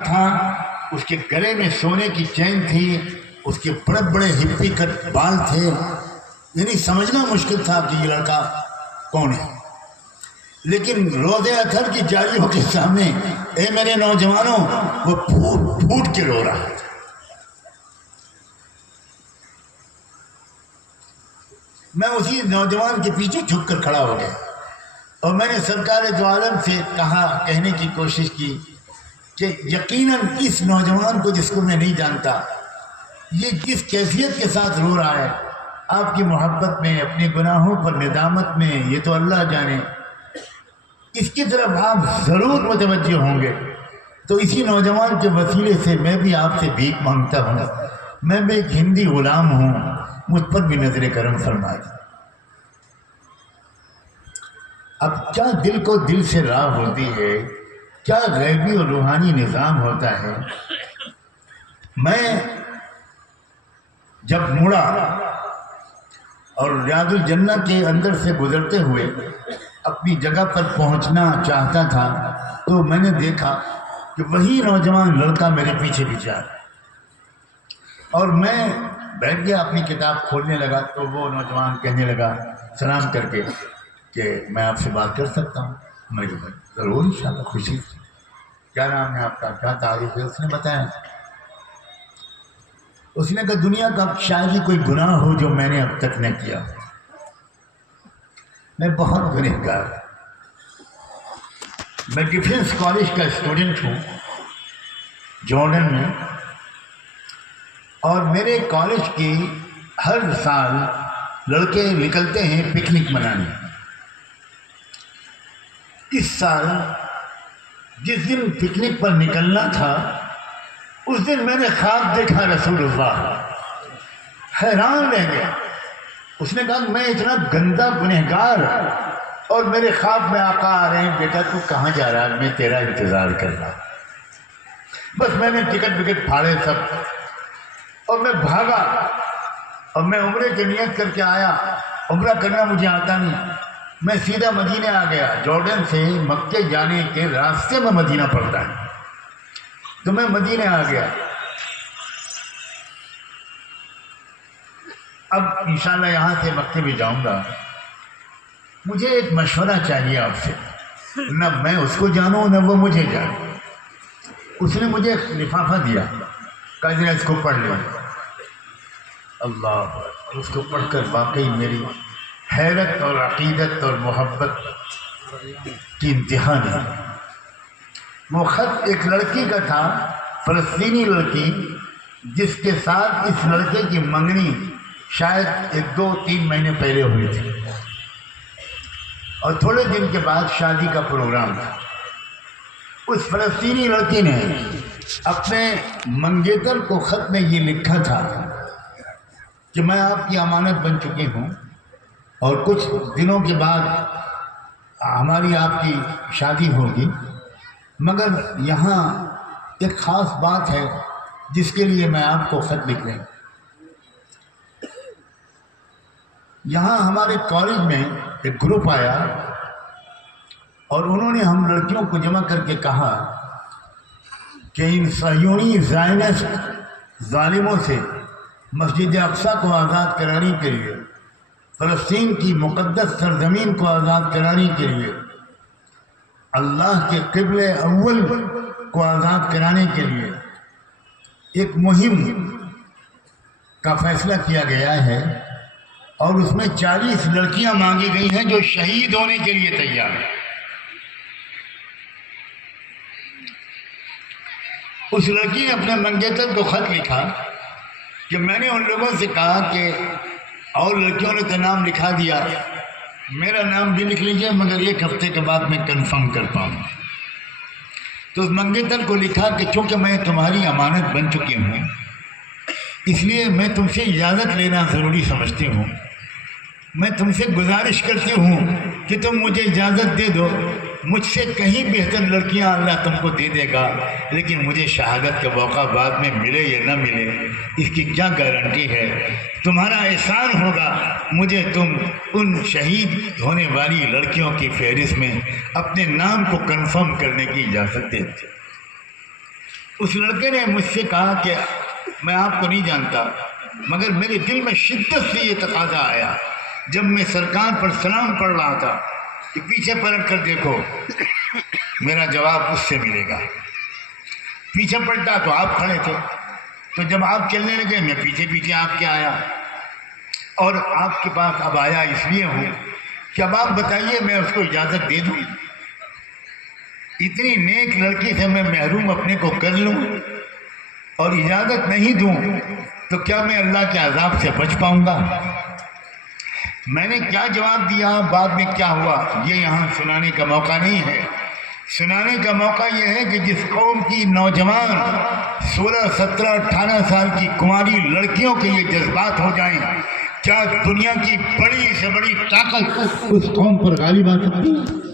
تھا، اس کے گلے میں سونے کی چین تھی، اس کے بڑے بڑے ہپی کٹ بال تھے، یعنی سمجھنا مشکل تھا کہ یہ لڑکا کون ہے۔ لیکن روزے اطہر کی جاریوں کے سامنے اے میرے نوجوانوں وہ پھوٹ پھوٹ کے رو رہا تھا۔ میں اسی نوجوان کے پیچھے جھک کر کھڑا ہو گیا اور میں نے سرکار دو عالم سے کہنے کی کوشش کی کہ یقیناً اس نوجوان کو جس کو میں نہیں جانتا، یہ کس کیفیت کے ساتھ رو رہا ہے، آپ کی محبت میں، اپنے گناہوں پر ندامت میں، یہ تو اللہ جانے، اس کی طرف آپ ضرور متوجہ ہوں گے۔ تو اسی نوجوان کے وسیلے سے میں بھی آپ سے بھیک مانگتا ہوں، میں بھی ایک ہندی غلام ہوں، مجھ پر بھی نظر کرم فرما دی۔ اب کیا دل کو دل سے راہ ہوتی ہے، کیا غیبی اور روحانی نظام ہوتا ہے۔ میں جب مڑا اور ریاض الجنہ کے اندر سے گزرتے ہوئے اپنی جگہ پر پہنچنا چاہتا تھا تو میں نے دیکھا کہ وہی نوجوان لڑکا میرے پیچھے پیچھے آ رہا ہے، اور میں بیٹھ گیا اپنی کتاب کھولنے لگا تو وہ نوجوان کہنے لگا سلام کر کے کہ میں آپ سے بات کر سکتا ہوں۔ میں نے کہا ضرور انشاءاللہ، خوشی سے۔ کیا نام ہے آپ کا، کیا تعریف ہے؟ اس نے بتایا۔ اس نے کہا دنیا کا شاید ہی کوئی گناہ ہو جو میں نے اب تک نہ کیا، میں بہت گنہگار، میں ڈیفنس کالج کا اسٹوڈنٹ ہوں جارڈن میں، اور میرے کالج کی ہر سال لڑکے نکلتے ہیں پکنک منانے۔ اس سال جس دن پکنک پر نکلنا تھا اس دن میں نے خواب دیکھا رسول اللہ، حیران رہ گیا۔ اس نے کہا میں اتنا گندا گنہگار اور میرے خواب میں آقا آ رہے ہیں، بیٹا تو کہاں جا رہا ہے، میں تیرا انتظار کر رہا۔ بس میں نے ٹکٹ وکٹ پھاڑے سب اور میں بھاگا، اور میں عمرے کی نیت کر کے آیا۔ عمرہ کرنا مجھے آتا نہیں، میں سیدھا مدینہ آ گیا۔ جارڈن سے مکے جانے کے راستے میں مدینہ پڑتا ہے، تو میں مدینہ آ گیا۔ اب انشاءاللہ یہاں سے مکے بھی جاؤں گا، مجھے ایک مشورہ چاہیے آپ سے، نہ میں اس کو جانوں نہ وہ مجھے جانے۔ اس نے مجھے ایک لفافہ دیا، کہا ذرا اس کو پڑھ لو۔ اللہ، اس کو پڑھ کر واقعی میری حیرت اور عقیدت اور محبت کی انتہا نہیں۔ وہ خط ایک لڑکی کا تھا، فلسطینی لڑکی، جس کے ساتھ اس لڑکے کی منگنی شاید 2-3 مہینے پہلے ہوئی تھی، اور تھوڑے دن کے بعد شادی کا پروگرام تھا۔ اس فلسطینی لڑکی نے اپنے منگیتر کو خط میں یہ لکھا تھا کہ میں آپ کی امانت بن چکی ہوں، اور کچھ دنوں کے بعد ہماری آپ کی شادی ہوگی، مگر یہاں ایک خاص بات ہے جس کے لیے میں آپ کو خط لکھ رہی ہوں۔ یہاں ہمارے کالج میں ایک گروپ آیا اور انہوں نے ہم لڑکیوں کو جمع کر کے کہا کہ ان صہیونی زائنسٹ ظالموں سے مسجد اقصی کو آزاد کرانے کے لیے، فلسطین کی مقدس سرزمین کو آزاد کرانے کے لیے، اللہ کے قبلہ اول کو آزاد کرانے کے لیے ایک مہم کا فیصلہ کیا گیا ہے، اور اس میں 40 لڑکیاں مانگی گئی ہیں جو شہید ہونے کے لیے تیار ہیں۔ اس لڑکی نے اپنے منگیتر کو خط لکھا کہ میں نے ان لوگوں سے کہا کہ اور لڑکیوں نے تو نام لکھا دیا، میرا نام بھی لکھ لیجیے مگر 1 ہفتے کے بعد میں کنفرم کر پاؤں۔ تو اس منگیتر کو لکھا کہ چونکہ میں تمہاری امانت بن چکی ہوں، اس لیے میں تم سے اجازت لینا ضروری سمجھتی ہوں، میں تم سے گزارش کرتی ہوں کہ تم مجھے اجازت دے دو، مجھ سے کہیں بہتر لڑکیاں اللہ تم کو دے دے گا، لیکن مجھے شہادت کا موقع بعد میں ملے یا نہ ملے اس کی کیا گارنٹی ہے، تمہارا احسان ہوگا مجھے تم ان شہید ہونے والی لڑکیوں کی فہرست میں اپنے نام کو کنفرم کرنے کی اجازت دے دو۔ اس لڑکے نے مجھ سے کہا کہ میں آپ کو نہیں جانتا، مگر میرے دل میں شدت سے یہ تقاضا آیا جب میں سرکار پر سلام پڑھ رہا تھا کہ پیچھے پلٹ کر دیکھو، میرا جواب اس سے ملے گا۔ پیچھے پلٹا تو آپ کھڑے تھے، تو جب آپ چلنے لگے میں پیچھے پیچھے آپ کے آیا، اور آپ کے پاس اب آیا اس لیے ہوں کہ اب آپ بتائیے میں اس کو اجازت دے دوں؟ اتنی نیک لڑکی سے میں محروم اپنے کو کر لوں اور اجازت نہیں دوں تو کیا میں اللہ کے عذاب سے بچ پاؤں گا؟ میں نے کیا جواب دیا، بعد میں کیا ہوا، یہ یہاں سنانے کا موقع نہیں ہے۔ سنانے کا موقع یہ ہے کہ جس قوم کی نوجوان 16، 17، 18 سال کی کنواری لڑکیوں کے یہ جذبات ہو جائیں، کیا دنیا کی بڑی سے بڑی طاقت اس قوم پر غالب آ سکتی ہے؟